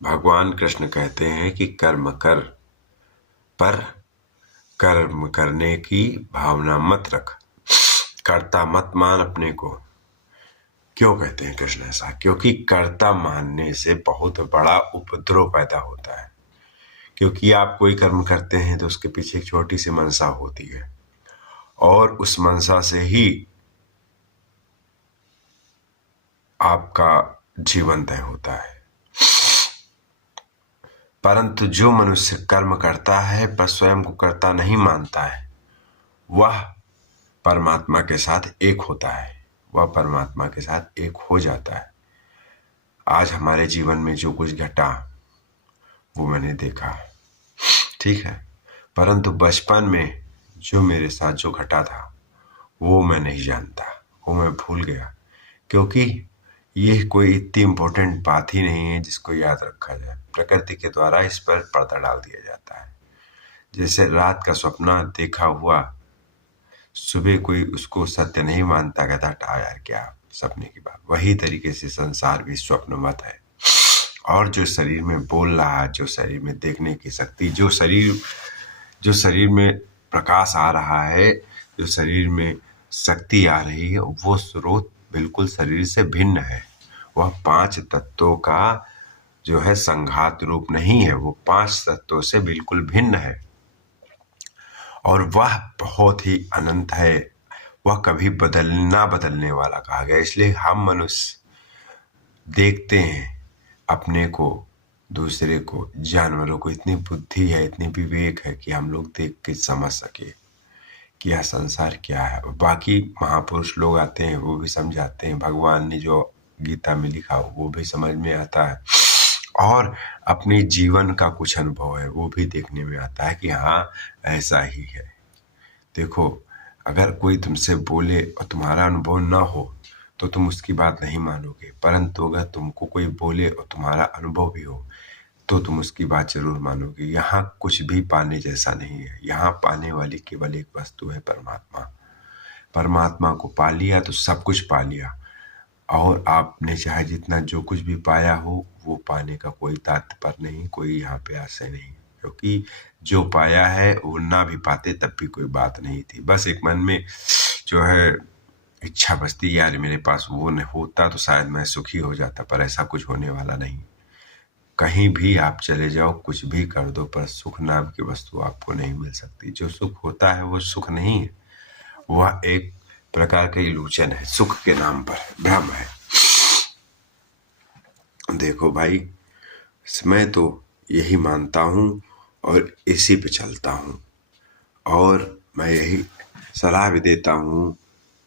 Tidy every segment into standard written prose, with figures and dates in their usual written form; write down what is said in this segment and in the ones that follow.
भगवान कृष्ण कहते हैं कि कर्म कर, पर कर्म करने की भावना मत रख, कर्ता मत मान अपने को। क्यों कहते हैं कृष्ण ऐसा? क्योंकि कर्ता मानने से बहुत बड़ा उपद्रव पैदा होता है। क्योंकि आप कोई कर्म करते हैं तो उसके पीछे एक छोटी सी मनसा होती है, और उस मनसा से ही आपका जीवन तय होता है। परंतु जो मनुष्य कर्म करता है पर स्वयं को कर्ता नहीं मानता है, वह परमात्मा के साथ एक होता है, वह परमात्मा के साथ एक हो जाता है। आज हमारे जीवन में जो कुछ घटा वो मैंने देखा, ठीक है, परंतु बचपन में जो मेरे साथ जो घटा था वो मैं नहीं जानता, वो मैं भूल गया। क्योंकि ये कोई इतनी इम्पोर्टेंट बात ही नहीं है जिसको याद रखा जाए। प्रकृति के द्वारा इस पर पर्दा डाल दिया जाता है। जैसे रात का सपना देखा हुआ, सुबह कोई उसको सत्य नहीं मानता, कहता हटा यार क्या सपने की बात। वही तरीके से संसार भी स्वप्नवत है। और जो शरीर में बोल रहा है, जो शरीर में देखने की शक्ति, जो शरीर में प्रकाश आ रहा है, जो शरीर में शक्ति आ रही है, वो स्रोत बिल्कुल शरीर से भिन्न है। वह 5 तत्वों का जो है संघात रूप नहीं है, वो 5 तत्वों से बिल्कुल भिन्न है, और वह बहुत ही अनंत है। वह कभी बदलने वाला कहा गया। इसलिए हम मनुष्य देखते हैं अपने को, दूसरे को, जानवरों को। इतनी बुद्धि है, इतनी विवेक है कि हम लोग देख के समझ सके कि यह संसार क्या है। बाकी महापुरुष लोग आते हैं, वो भी समझाते हैं। भगवान ने जो गीता में लिखा वो भी समझ में आता है, और अपने जीवन का कुछ अनुभव है वो भी देखने में आता है कि हाँ ऐसा ही है। देखो, अगर कोई तुमसे बोले और तुम्हारा अनुभव ना हो तो तुम उसकी बात नहीं मानोगे, परंतु अगर तुमको कोई बोले और तुम्हारा अनुभव भी हो तो तुम उसकी बात जरूर मानोगे। यहाँ कुछ भी पाने जैसा नहीं है। यहाँ पाने वाली केवल एक वस्तु है, परमात्मा। परमात्मा को पा लिया तो सब कुछ पा लिया, और आपने चाहे जितना जो कुछ भी पाया हो वो पाने का कोई तात्पर्य नहीं, कोई यहाँ पे आशय नहीं। क्योंकि जो पाया है वो ना भी पाते तब भी कोई बात नहीं थी। बस एक मन में जो है इच्छा बसती, यार मेरे पास वो न होता तो शायद मैं सुखी हो जाता, पर ऐसा कुछ होने वाला नहीं। कहीं भी आप चले जाओ, कुछ भी कर दो, पर सुख नाम की वस्तु आपको नहीं मिल सकती। जो सुख होता है वो सुख नहीं है, वह एक प्रकार का इल्यूजन है, सुख के नाम पर भ्रम है। देखो भाई, मैं तो यही मानता हूँ और इसी पे चलता हूँ, और मैं यही सलाह भी देता हूँ,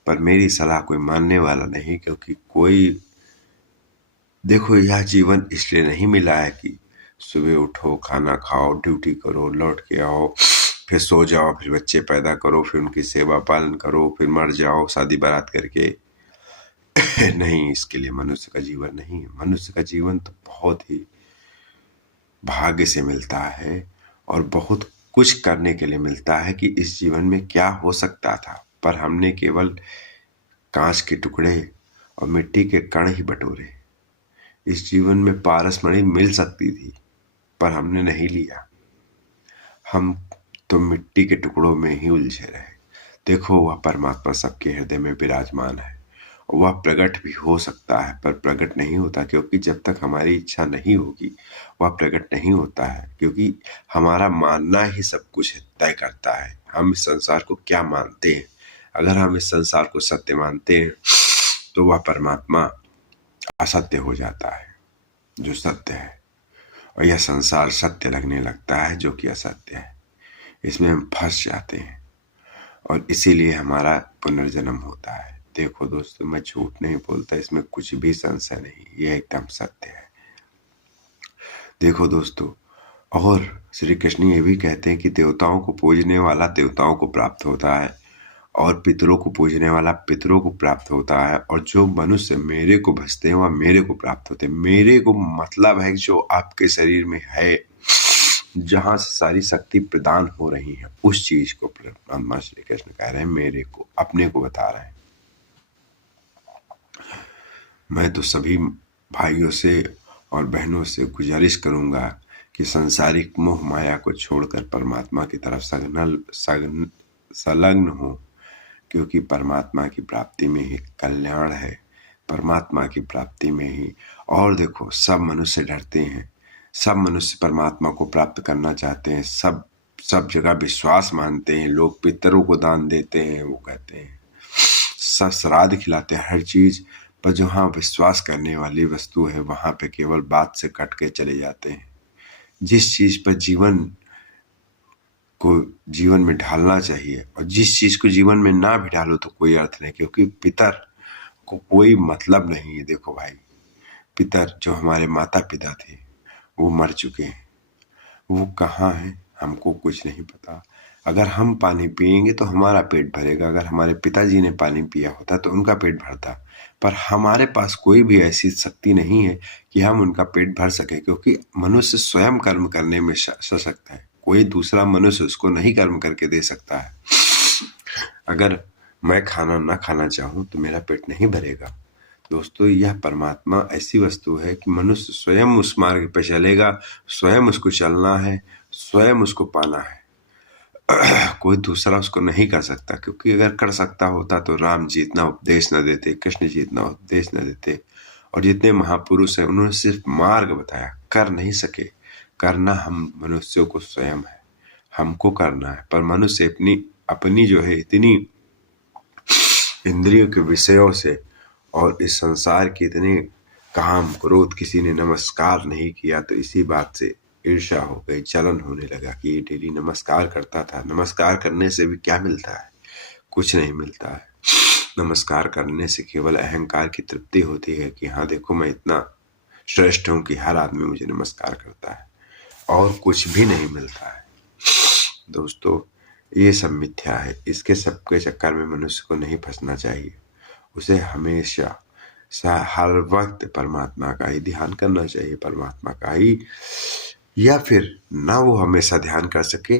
पर मेरी सलाह कोई मानने वाला नहीं। क्योंकि कोई, देखो, यह जीवन इसलिए नहीं मिला है कि सुबह उठो, खाना खाओ, ड्यूटी करो, लौट के आओ, फिर सो जाओ, फिर बच्चे पैदा करो, फिर उनकी सेवा पालन करो, फिर मर जाओ शादी बारात करके। नहीं, इसके लिए मनुष्य का जीवन नहीं है। मनुष्य का जीवन तो बहुत ही भाग्य से मिलता है, और बहुत कुछ करने के लिए मिलता है कि इस जीवन में क्या हो सकता था, पर हमने केवल कांच के टुकड़े और मिट्टी के कण ही बटोरे। इस जीवन में पारसमणि मिल सकती थी, पर हमने नहीं लिया। हम तो मिट्टी के टुकड़ों में ही उलझे रहे। देखो, वह परमात्मा सबके हृदय में विराजमान है। वह प्रकट भी हो सकता है, पर प्रकट नहीं होता, क्योंकि जब तक हमारी इच्छा नहीं होगी वह प्रकट नहीं होता है। क्योंकि हमारा मानना ही सब कुछ तय करता है, हम इस संसार को क्या मानते हैं। अगर हम इस संसार को सत्य मानते हैं तो वह परमात्मा असत्य हो जाता है जो सत्य है, और यह संसार सत्य लगने लगता है जो कि असत्य है। इसमें हम फंस जाते हैं, और इसीलिए हमारा पुनर्जन्म होता है। देखो दोस्तों, मैं झूठ नहीं बोलता, इसमें कुछ भी संशय नहीं, यह एकदम सत्य है। देखो दोस्तों, और श्री कृष्ण ये भी कहते हैं कि देवताओं को पूजने वाला देवताओं को प्राप्त होता है, और पितरों को पूजने वाला पितरों को प्राप्त होता है, और जो मनुष्य मेरे को भजते हैं वह मेरे को प्राप्त होते हैं। मेरे को मतलब है जो आपके शरीर में है, जहां से सारी शक्ति प्रदान हो रही है, उस चीज को परमात्मा श्री कृष्ण कह रहे हैं, मेरे को, अपने को बता रहे हैं। मैं तो सभी भाइयों से और बहनों से गुजारिश करूंगा कि संसारिक मोह माया को छोड़कर परमात्मा की तरफ संलग्न हो, क्योंकि परमात्मा की प्राप्ति में ही कल्याण है, परमात्मा की प्राप्ति में ही। और देखो, सब मनुष्य डरते हैं, सब मनुष्य परमात्मा को प्राप्त करना चाहते हैं, सब जगह विश्वास मानते हैं, लोग पितरों को दान देते हैं, वो कहते हैं सब श्राद्ध खिलाते हैं, हर चीज पर जहाँ विश्वास करने वाली वस्तु है वहां पे केवल बात से कट के चले जाते हैं। जिस चीज पर जीवन में ढालना चाहिए और जिस चीज को जीवन में ना भी डालो तो कोई अर्थ नहीं, क्योंकि पितर को कोई मतलब नहीं है। देखो भाई, पितर जो हमारे माता पिता थे वो मर चुके हैं, वो कहाँ हैं हमको कुछ नहीं पता। अगर हम पानी पिएंगे तो हमारा पेट भरेगा, अगर हमारे पिताजी ने पानी पिया होता तो उनका पेट भरता, पर हमारे पास कोई भी ऐसी शक्ति नहीं है कि हम उनका पेट भर सके, क्योंकि मनुष्य स्वयं कर्म करने में सशक्त है, कोई दूसरा मनुष्य उसको नहीं कर्म करके दे सकता है। अगर मैं खाना ना खाना चाहूं तो मेरा पेट नहीं भरेगा। दोस्तों, यह परमात्मा ऐसी वस्तु है कि मनुष्य स्वयं उस मार्ग पर चलेगा, स्वयं उसको चलना है, स्वयं उसको पाना है। कोई दूसरा उसको नहीं कर सकता, क्योंकि अगर कर सकता होता तो राम जी इतना उपदेश न देते, कृष्ण जी इतना उपदेश न देते, और जितने महापुरुष हैं उन्होंने सिर्फ मार्ग बताया, कर नहीं सके। करना हम मनुष्यों को स्वयं है, हमको करना है। पर मनुष्य अपनी जो है इतनी इंद्रियों के विषयों से और इस संसार के इतने काम क्रोध, किसी ने नमस्कार नहीं किया तो इसी बात से ईर्ष्या हो गई, जलन होने लगा कि ये डेली नमस्कार करता था। नमस्कार करने से भी क्या मिलता है? कुछ नहीं मिलता है। नमस्कार करने से केवल अहंकार की तृप्ति होती है कि हाँ देखो, मैं इतना श्रेष्ठ हूं कि हर आदमी मुझे नमस्कार करता है, और कुछ भी नहीं मिलता है। दोस्तों, ये सब मिथ्या है, इसके सबके चक्कर में मनुष्य को नहीं फंसना चाहिए। उसे हमेशा हर वक्त परमात्मा का ही ध्यान करना चाहिए, परमात्मा का ही, या फिर ना वो हमेशा ध्यान कर सके,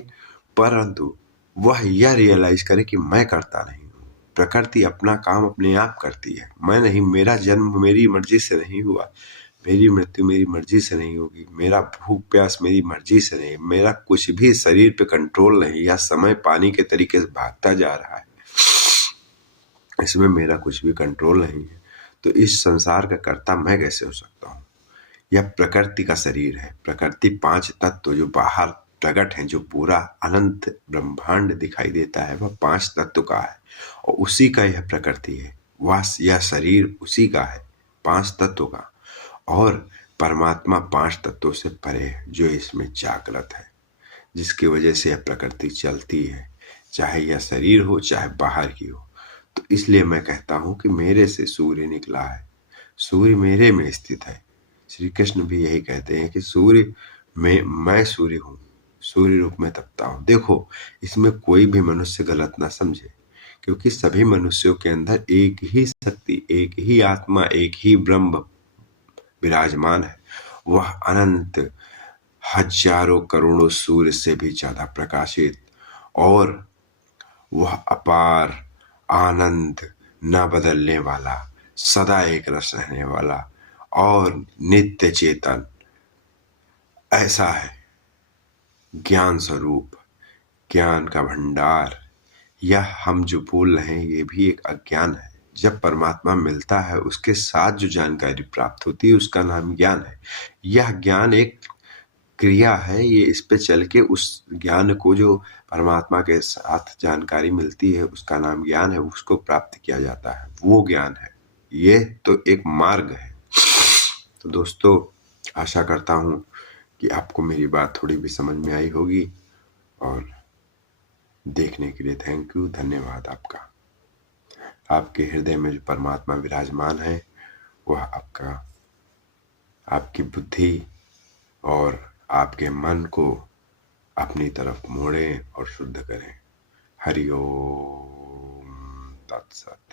परंतु वह यह रियलाइज करे कि मैं करता नहीं हूँ, प्रकृति अपना काम अपने आप करती है, मैं नहीं। मेरा जन्म मेरी मर्जी से नहीं हुआ, मेरी मृत्यु मेरी मर्जी से नहीं होगी, मेरा भूख प्यास मेरी मर्जी से नहीं, मेरा कुछ भी शरीर पे कंट्रोल नहीं, या समय पानी के तरीके से भागता जा रहा है, इसमें मेरा कुछ भी कंट्रोल नहीं है। तो इस संसार का कर्ता मैं कैसे हो सकता हूँ? यह प्रकृति का शरीर है। प्रकृति 5 तत्व जो बाहर प्रकट है, जो पूरा अनंत ब्रह्मांड दिखाई देता है, वह 5 तत्व का है और उसी का यह प्रकृति है। यह शरीर उसी का है, 5 तत्व का। और परमात्मा 5 तत्वों से परे है, जो इसमें जागृत है, जिसकी वजह से यह प्रकृति चलती है, चाहे यह शरीर हो चाहे बाहर की हो। तो इसलिए मैं कहता हूं कि मेरे से सूर्य निकला है, सूर्य मेरे में स्थित है। श्री कृष्ण भी यही कहते हैं कि सूर्य में मैं सूर्य हूँ, सूर्य रूप में तपता हूँ। देखो, इसमें कोई भी मनुष्य गलत ना समझे, क्योंकि सभी मनुष्यों के अंदर एक ही शक्ति, एक ही आत्मा, एक ही ब्रह्म विराजमान है। वह अनंत हजारों करोड़ों सूर्य से भी ज्यादा प्रकाशित, और वह अपार आनंद, न बदलने वाला, सदा एक रस रहने वाला और नित्य चेतन ऐसा है। ज्ञान स्वरूप, ज्ञान का भंडार। यह हम जो बोल रहे हैं ये भी एक अज्ञान है। जब परमात्मा मिलता है उसके साथ जो जानकारी प्राप्त होती है उसका नाम ज्ञान है। यह ज्ञान एक क्रिया है, ये इस पे चल के उस ज्ञान को, जो परमात्मा के साथ जानकारी मिलती है उसका नाम ज्ञान है, उसको प्राप्त किया जाता है, वो ज्ञान है। ये तो एक मार्ग है। तो दोस्तों, आशा करता हूँ कि आपको मेरी बात थोड़ी भी समझ में आई होगी, और देखने के लिए थैंक यू, धन्यवाद आपका। आपके हृदय में जो परमात्मा विराजमान है वह आपकी बुद्धि और आपके मन को अपनी तरफ मोड़े और शुद्ध करें। हरि ओम तत्सत।